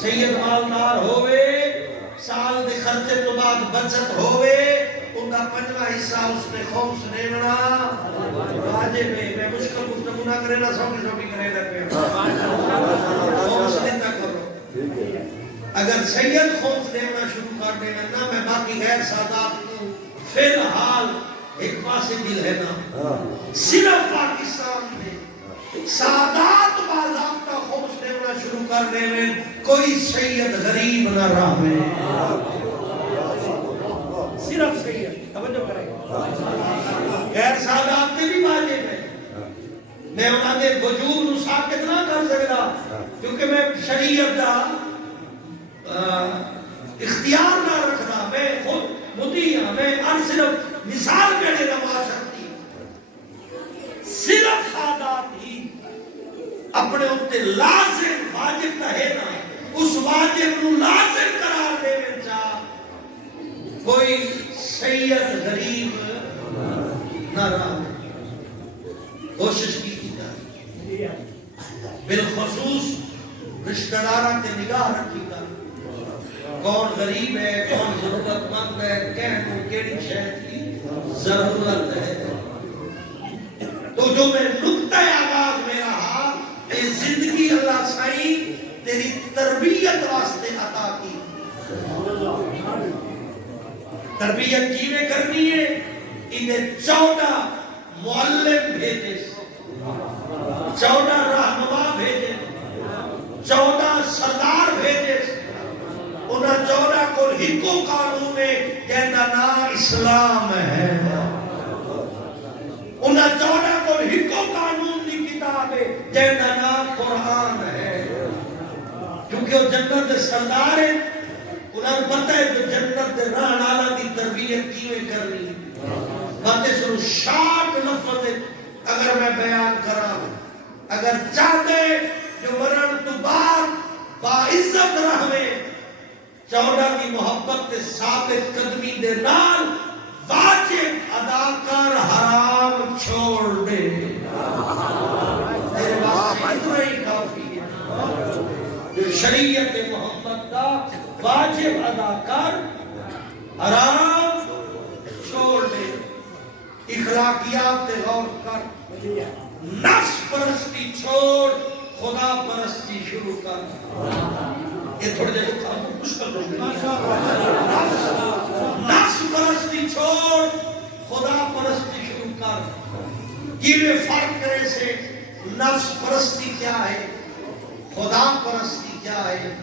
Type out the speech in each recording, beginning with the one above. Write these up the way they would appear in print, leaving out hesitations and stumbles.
سید مالدار ہوئے سال دے خرچے تو بعد بچت ہوئے ان کا 5واں حصہ اس نے خمس دینا واجب ہے میں مشکل گفتگو نہ کرے نہ سوکی کرے لگے خمس دیتا کرو اگر سید خمس دینا شروع کر دینا نا میں باقی غیر سادات کو فی الحال ایک پاسے دل ہے نا صرف پاکستان میں سادات باضابطہ خمس دینا شروع کر دے میں کوئی سید غریب نہ رہے صرف سید توجہ کریں غیر سادات میں بھی واجب ہے میں انہاں دے وجود نو ثابت نہ کر سکتا کیونکہ میں شریعت دا اختیار نہ رکھنا میں خود مطیع میں صرف مثال پہ نماز سکتی صرف سادات ہی اپنے اوپر لازم واجب کا ہے نا اس واجب نو لازم قرار دے میں چاہ کوئی سید غریب نہ رہا کوشش کی جائے بالخصوص رشتہ داراں تے نگاہ رکھی گا کون غریب ہے کون ضرورت مند ہے کہن کیڑی شے کی ضرورت ہے تو جو میں نقطہ آغاز میرا ہاں اے زندگی اللہ سائیں تیری تربیت واسطے عطا کی تربیت کیویں کرنی ہے انہیں 14 معلم بھیجے 14 رہنما بھیجے 14 سردار بھیجے انہاں 14 کو ہکو قانون ہے کہنا نا اسلام ہے انہاں 14 کو ہکو قانون دی کتاب ہے کہنا نا قرآن ہے کیونکہ وہ جنت دے سردار ہیں انہاں پتہ ہے کہ جنت دے رہن والا دی تربیت کیویں کرنی باتیں سنو 60 لفظ اگر میں بیان کرا اگر چاہتے جو مرن تو بعد باعزت رہوے 14 کی محبت تے ثابت قدمی دے نال واجب ادا کر حرام چھوڑ دے تیرے واسطے اتنا ہی کافی ہے جو شریعت محمد دا واجب ادا کر حرام چھوڑ دے اخلاقیات تے غور کر نفس پرستی چھوڑ خدا پرستی شروع کر یہ تھوڑے جائے مشکل نفس پرستی چھوڑ خدا پرستی شروع کر کیویں فرق کرے سے نفس پرستی کیا ہے خدا پرستی کیا ہے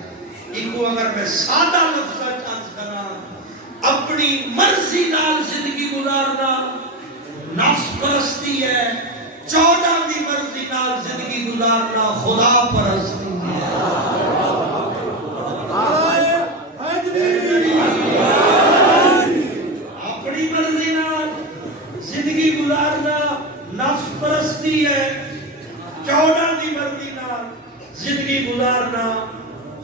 ان کو اگر میں سادہ لفظ چانس کرنا اپنی مرضی نال زندگی گزارنا نفس پرستی ہے 14 دی مرضی نال زندگی گزارنا خدا پرستی ہے اپنی مرضی نال زندگی گزارنا نفس پرستی ہے 14 دی مرضی نال زندگی گزارنا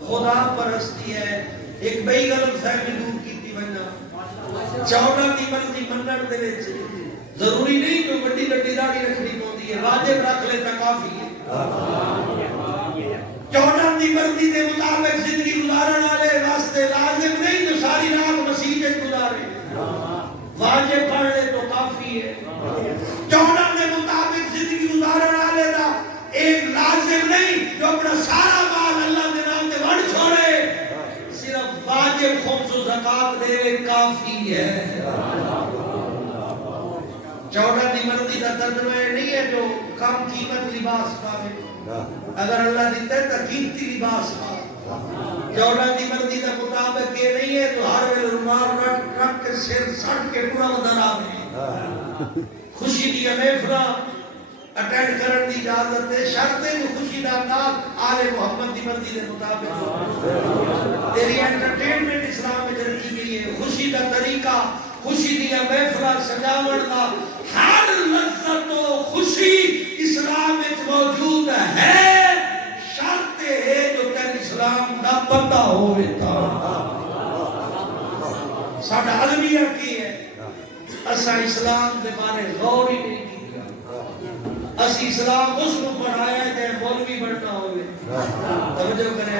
خدا پرستی ہے ایک بئی غلط فہمی دور کیتی وجہ 14 دی مرضی منن دے وچ ضروری نہیں کہ بڑی بڑی داڑھی رکھنی ہوتی ہے واجب رکھ لے تا کافی ہے 14 دی مرضی دے مطابق زندگی گزارن والے واسطے لازم نہیں تو ساری رات مسجد وچ گزارے واجب پڑھ لے تو کافی ہے 14 دے مطابق زندگی گزارن والے دا ایک لازم نہیں جو اپنا سارا مال اللہ دے نام تے وڑ چھوڑے صرف واجب خمس و زکات دے کافی ہے 14 دی مرضی کا ترجمہ نہیں ہے جو کم قیمت لباس پاوے اگر اللہ دیتا ہے تو قیمتی لباس پاوے 14 دی مرضی کا مطابق یہ نہیں ہے تو ہر ویل رومال رکھ کے سر سٹ کے پورا بدن آوے خوشی دی محفلاں اٹینڈ کرن دی اجازت ہے شرط ہے کہ خوشی دا انداز آل محمد دی مرضی کے مطابق تیری انٹرٹینمنٹ اسلام میں رکھی گئی ہے خوشی دا طریقہ خوشی دی محفلاں سجاوٹ دا ہر لذت و خوشی اسلام میں موجود ہے شرط ہے جو تین اسلام دا پتہ ہوئے تا ساڑھا علمیہ کی ہے اسا اسلام دے بارے غور ہی نہیں کیا اسی اسلام اس کو پڑھایا جائے مولوی بڑھنا ہوئے توجہ کریں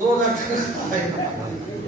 2000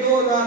2000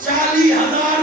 40,000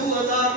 2000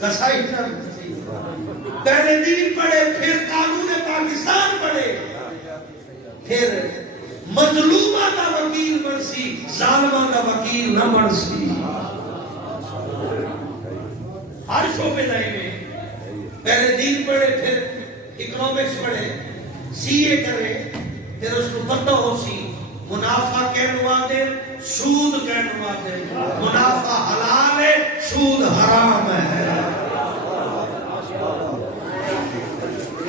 کسائی پہلے دین پڑھے، پھر قانون پاکستان پڑھے، پھر مظلومہ دا وکیل بنسی، ظالمہ دا وکیل نہ بنسی۔ ہر شعبے دائیں میں پہلے دین پڑھے، پھر اکنومکس پڑھے، سی اے کرے، پھر اس کو پتہ ہو سی منافع کہنوا دے، سود کہنوا دے، منافع حلال ہے، سود حرام ہے۔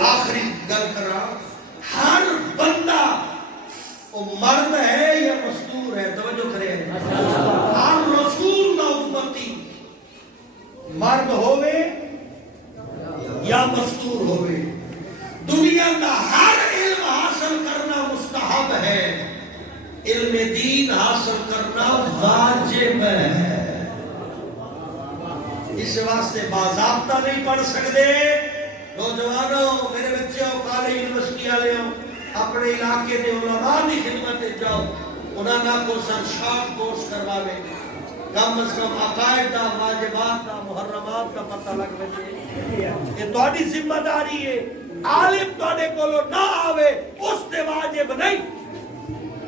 آخری گل کرا، ہر بندہ وہ مرد ہے یا مستور ہے، توجہ کرے، ہر رسول دا امتی مرد ہوئے یا مستور ہوئے، دنیا کا ہر علم حاصل کرنا مستحب ہے، علم دین حاصل کرنا واجب ہے۔ اس واسطے باضابطہ نہیں پڑھ سکتے۔ نوجوانوں، میرے بچوں، کالج یونیورسٹی والے اپنے علاقے دے علماء دی خدمت جاؤ، انہاں نہ کو سر شارٹ کورس کرواوے، کم از کم عقائد دا، واجبات دا، محرمات دا پتہ لگ وجے۔ یہ تہاڈی ذمہ داری ہے۔ عالم تہاڈے کولو نہ آوے اس تے واجب نہیں،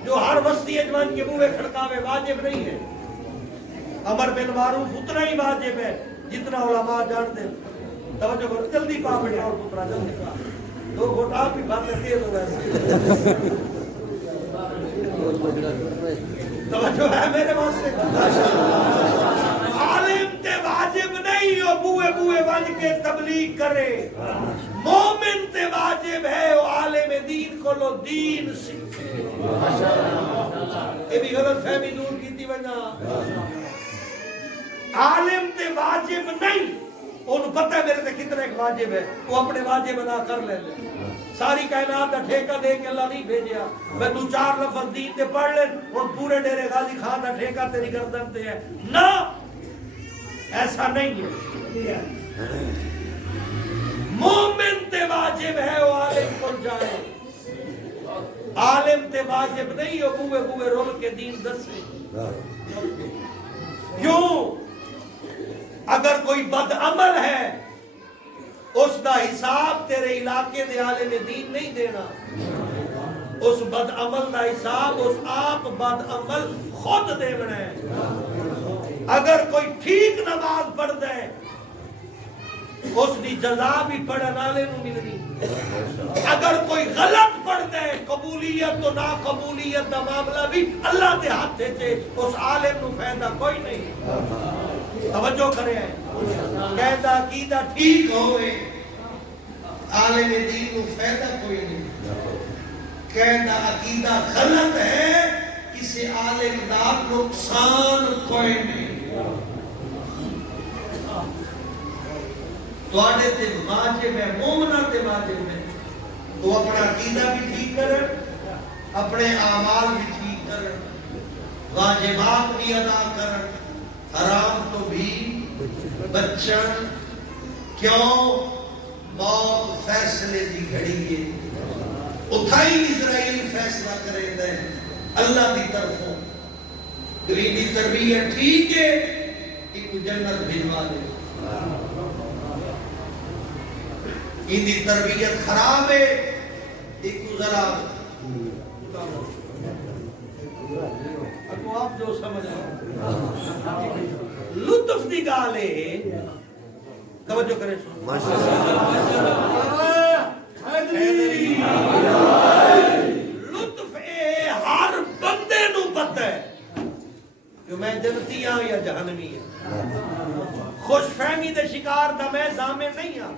جو ہر وسطی اجمان کے بوئے کھڑکاوے واجب نہیں ہے۔ امر بالمعروف اتنا ہی واجب ہے جتنا علماء جان دے۔ توجہ کرو، جلدی پا بیٹھا اور پترا جلدی پا، دو گھوٹا بھی باتیں تیز ہو گئے۔ توجہ ہے میرے واسطے؟ عالم تے واجب نہیں ہو بوئے بوئے بن کے تبلیغ کرے، مومن تے واجب ہے وہ عالم دین کو لو دین سکھے۔ یہ بھی غلط فہمی دور کی تھی وجہ۔ عالم تے واجب نہیں، انہوں پتہ ہے میرے تے کتنا ایک واجب ہے، وہ اپنے واجب ادا کر لے لے۔ ساری کائنات کا ٹھیکہ دے کے اللہ نہیں بھیجیا، میں تو 4 لفظ دین تے پڑھ لے اور پورے ڈیرے غازی خان کا ٹھیکہ تیری گردن تے ہے۔ نہ، ایسا نہیں ہے۔ مومن تے واجب ہے وہ عالم کو جائے، عالم تے واجب نہیں ہو بوئے بوئے رول کے دین دسے۔ کیوں؟ اگر کوئی بد عمل ہے اس دا حساب تیرے علاقے دے عالم دین نہیں دینا، اس بد عمل دا حساب اس آپ بد عمل خود دینا ہے۔ اگر کوئی ٹھیک نماز پڑھ دے اس دی جزا بھی پڑھن والے نوں ملنی، اگر کوئی غلط پڑھ دے قبولیت تو ناقبولیت دا معاملہ بھی اللہ دے ہاتھ تے، اس عالم نوں فائدہ کوئی نہیں۔ توجہ کرے ہیں، کہتا عقیدہ ٹھیک ہوئے عالم دین نوں فائدہ کوئی نہیں، کہتا عقیدہ غلط ہے کسی عالم دا نقصان کوئی نہیں۔ تو آڑے تے واجب ہے، مومنہ تے واجب ہے تو اپنا عقیدہ بھی ٹھیک کریں، اپنے اعمال بھی ٹھیک کریں، واجبات بھی ادا کریں، حرام تو بھی بچن۔ کیوں؟ موت فیصلے دی گھڑی ہے، اتھائی اسرائیل فیصلہ کرے دے اللہ دی طرفوں۔ گرینی تربیت ٹھیک ہے، ایک جنت بھیجوا دے، ایدی تربیت خراب ہے، ایک ذرا تو آپ جو سمجھ لطف دی گالے توجہ کرے سو لطف اے ہر بندے نو پتہ ہے کہ میں جنتی ہاں یا جہنمی ہاں، خوش فہمی دے شکار دا میں ضامن نہیں ہاں،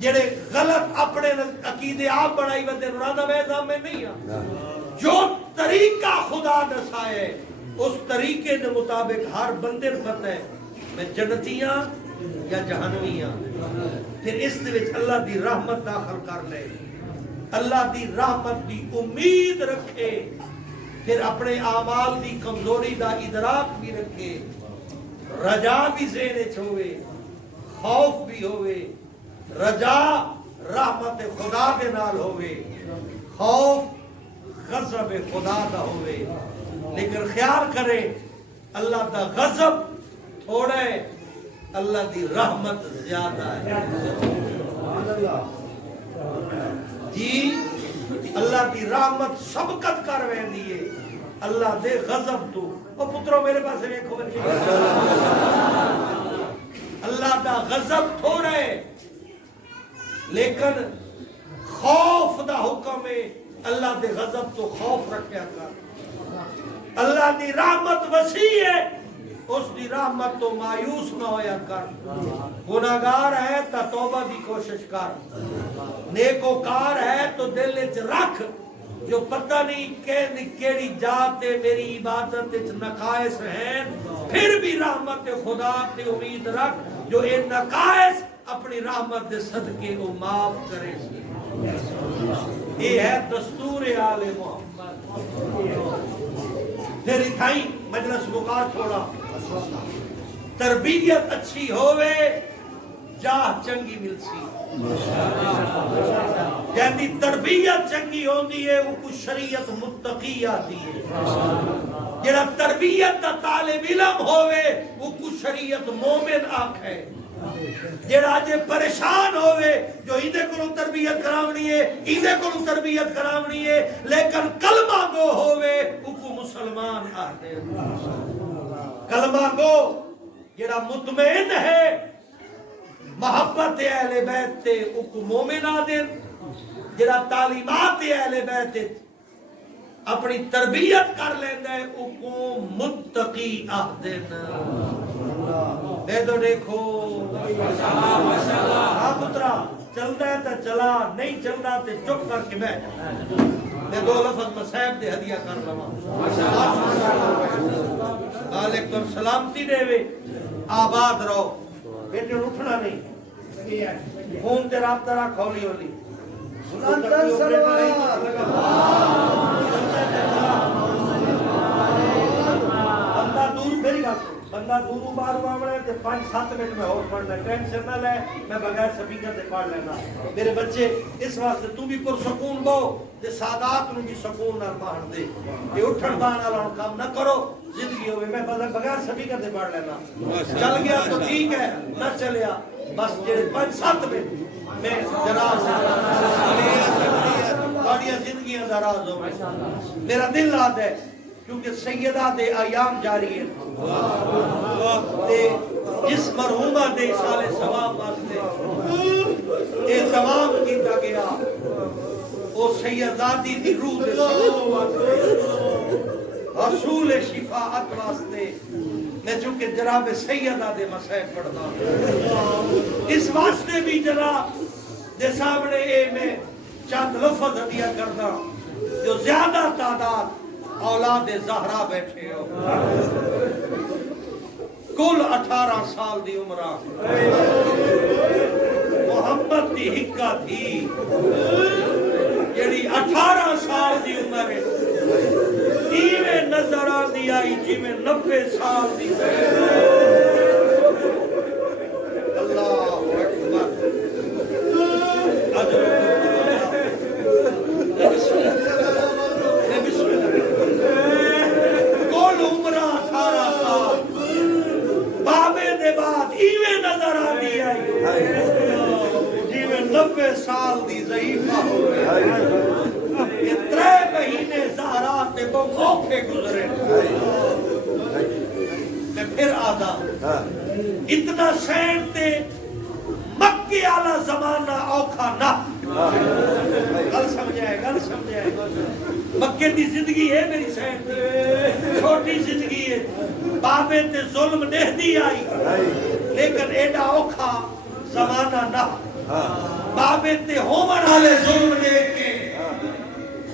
جڑے غلط اپنے عقیدے آپ بڑھائی ودے نورادہ میں ضامن نہیں ہاں۔ جو طریقہ خدا دسائے اس طریقے دے مطابق ہر بندے کو پتہ ہے میں جنتیاں یا جہنمیاں۔ پھر اس دے وچ اللہ دی رحمت داخل کر لے، اللہ دی رحمت دی امید رکھے، پھر اپنے اعمال دی کمزوری دا ادراک بھی رکھے، رجا بھی ذہن وچ ہوئے، خوف بھی ہوئے، رجا رحمت خدا دے نال ہوئے، خوف غضب خدا دا ہوئے، لیکن خیال کرے اللہ دا غضب تھوڑا ہے، اللہ دی رحمت زیادہ ہے جی اللہ دی رحمت سبقت کر ویندی ہے اللہ دے غضب تو او پترو میرے پاس دیکھو اللہ دا غضب تھوڑا ہے لیکن خوف دا حکم ہے اللہ دے غضب تو خوف رکھیا کر اللہ دی رحمت وسیع ہے اس دی رحمت تو مایوس نہ ہویا کر گناہگار ہے تو توبہ دی کوشش کر نیکوکار ہے تو دل وچ رکھ جو پتہ نہیں کیڑی جات میری عبادت وچ نقائص ہیں پھر بھی رحمت خدا تے امید رکھ جو اے نقائص اپنی رحمت دے صدقے کو معاف کرے یہ ہے دستور آل محمد پھر اتھائی مجلس مکا چھوڑا تربیت اچھی ہوئے جاہ چنگی مل سی یعنی تربیت چنگی ہوندی ہے وہ کچھ شریعت متقی آتی ہے جڑا تربیت دا طالب علم ہوئے وہ کچھ شریعت مومن آنکھ ہے جڑا جے پریشان ہوئے جو ایدے کو تربیت کراونی ہے ایدے کو تربیت کراونی ہے لیکن کلمہ گو ہوئے وہ کو مسلمان آتے کلمہ گو جڑا مطمئن ہے محبت اہل بیت تے او کو مومن آدن جڑا تعلیمات اہل بیت اپنی تربیت کر لیندے ہے او کو متقی آدن دے دو دیکھو ہاں پترا چلتا ہے تو چلا نہیں چلتا تو چپ کر کے بیٹھ دے دو لفظ مسائب دے ہدیہ کر لما علیکم سلامتی دے وے آباد رہو بیٹے اٹھنا نہیں فون تے رابطہ رکھ ہولی ہولی بندہ دور میری بات بندہ دوروں باروں آمڑے تے 5-7 منٹ میں اور پڑھنا ٹینشن نہ لے میں بغیر سپیکر تے پڑھ لینا میرے بچے اس واسطے تو بھی پر سکون بو تے سادات نو بھی سکون نال پڑھ دے تے اٹھن بان والا کام نہ کرو زندگی ہوے میں بغیر سپیکر تے پڑھ لینا چل گیا تو ٹھیک ہے نہ چلیا بس جڑے 5-7 منٹ میں جناب تہاڈیاں زندگیاں دا راز ہوے میرا دل آد ہے کیونکہ سیدہ دے ایام جاری ہیں تے جس مرحومہ دے سال ثواب واسطے اے تمام کیتا گیا او سیداتی دی روح دے ثواب واسطے حصول شفاعت واسطے میں چونکہ جناب سیدہ دے مسائب پڑھنا اس واسطے بھی جناب دے سامنے اے میں چند لفظ ہدیہ کرنا جو زیادہ تعداد اولاد زہرا بیٹھے ہو کل 18 سال دی عمرہ محمد دی حکا تھی جیڑی 18 سال دی عمر ہے ایویں نظر آندی آئی جی میں 90 سال دی اللہ اکبر سال دی ضعیفہ ہو گئے یہ 3 مہینے زہرات نے بہت اوکھے گزرے میں پھر آدھا اتنا سین تے مکے آلا زمانہ اوکھا نہ گل سمجھائے مکے دی زندگی ہے میری سین دی چھوٹی زندگی ہے بابے تے ظلم نہیں دی آئی لیکن ایڈا اوکھا زمانہ نہ بابے تے ہومن والے ظلم دیکھ کے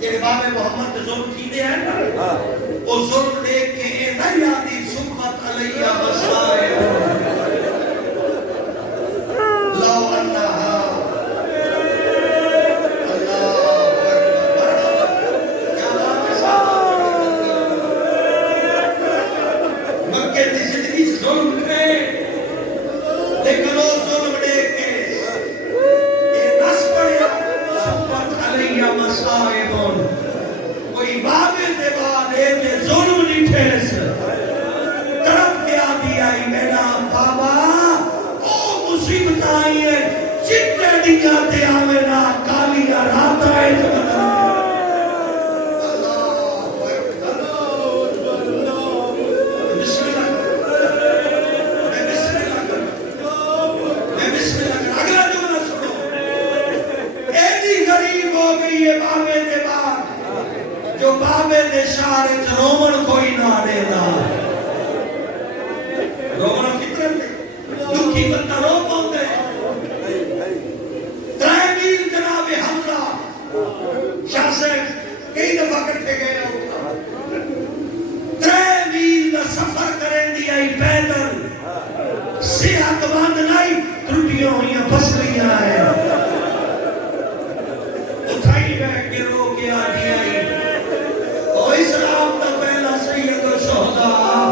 یہ بابے محمد تے ظلم کیتے ہیں نا وہ ظلم دیکھ کے اے نہیں آدھی سمت علیہ مسائے لو انہا مکے دی زندگی ظلم دے لیکن وہ ظلم دیکھ کے مسائبون کوئی بابے دے بعد اے ظلم نہیں تھے صحت مند نہیں ٹوٹیاں ہوئی پسلیاں ہیں اٹھائی بیٹھ کے رو کے آگے آئی او اسلام دا پہلا سید و شہداء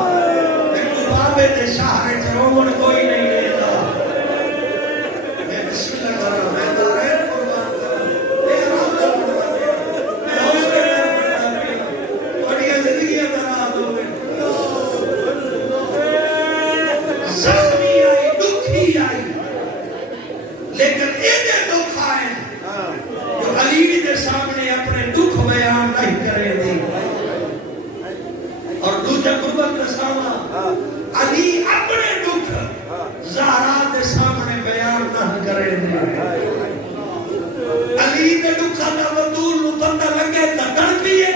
ایک بابے دے شہر چرومن کوئی نہیں لیتا میں بسم اللہ کر رہا میں دارے قربان کر رہا میں رام دا قربان دے میں حوصلے میں پڑھا پیا بڑی زندگی درا دو زخمی آئی دکھی آئی لیکن اینے دکھ آئے جو علی دے سامنے اپنے دکھ بیان نہیں کرے دی اور دوجہ قربت کا سامنا علی اپنے دکھ زہرا دے سامنے بیان نہیں کرے دی علی دے دکھ دا بدول نو بندہ لگے تا تڑپی ہے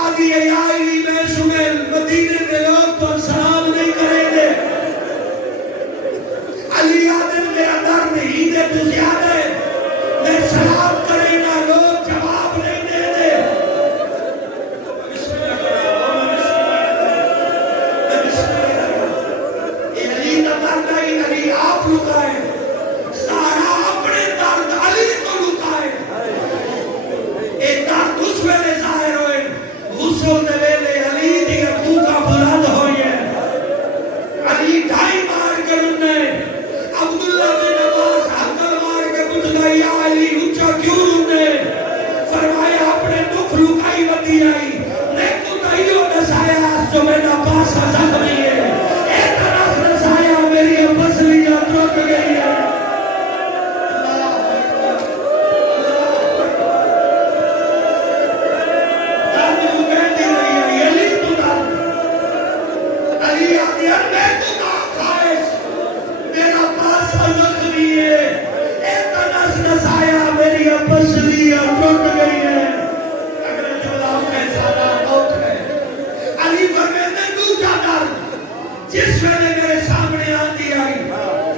آگی ہے یا علی میں سنے مدینے دے لوگ تو سلام نہیں کرے دے علی آدم میرا در نہیں دے تو زیادہ ہے میں سلام کرے نا لوگ جواب نہیں دے دے بسم اللہ اے علی دا درد ہے علی آپ لکائے سارا اپنے درد علی کو لکائے اے درد اس ویلے ظاہر ہوئے غسل دے ویلے علی دی ابو کا بلند ہوئے علی ڈھائی مار کر انہیں عبداللہ بن عباس حقل مار کے پوچھتا یا علی اونچا کیوں رونے فرمایا اپنے دکھ لکائی بدی آئی نیکو تائیوں نسایا جو میرا پاسا زخمی ہے اے طرف نسایا میری پسلیاں ٹوٹ گئی ہے جس ویلے میرے سامنے آتی آئی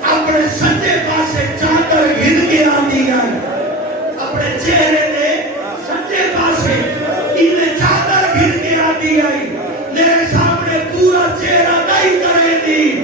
اپنے سجے پاسے چادر گھن کے آتی آئی اپنے چہرے نے سجے پاسے انہیں چادر گھن کے آتی آئی میرے سامنے پورا چہرہ نہیں کرے دی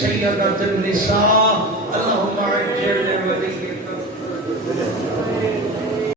سیدۃ النساء اللہم اعجل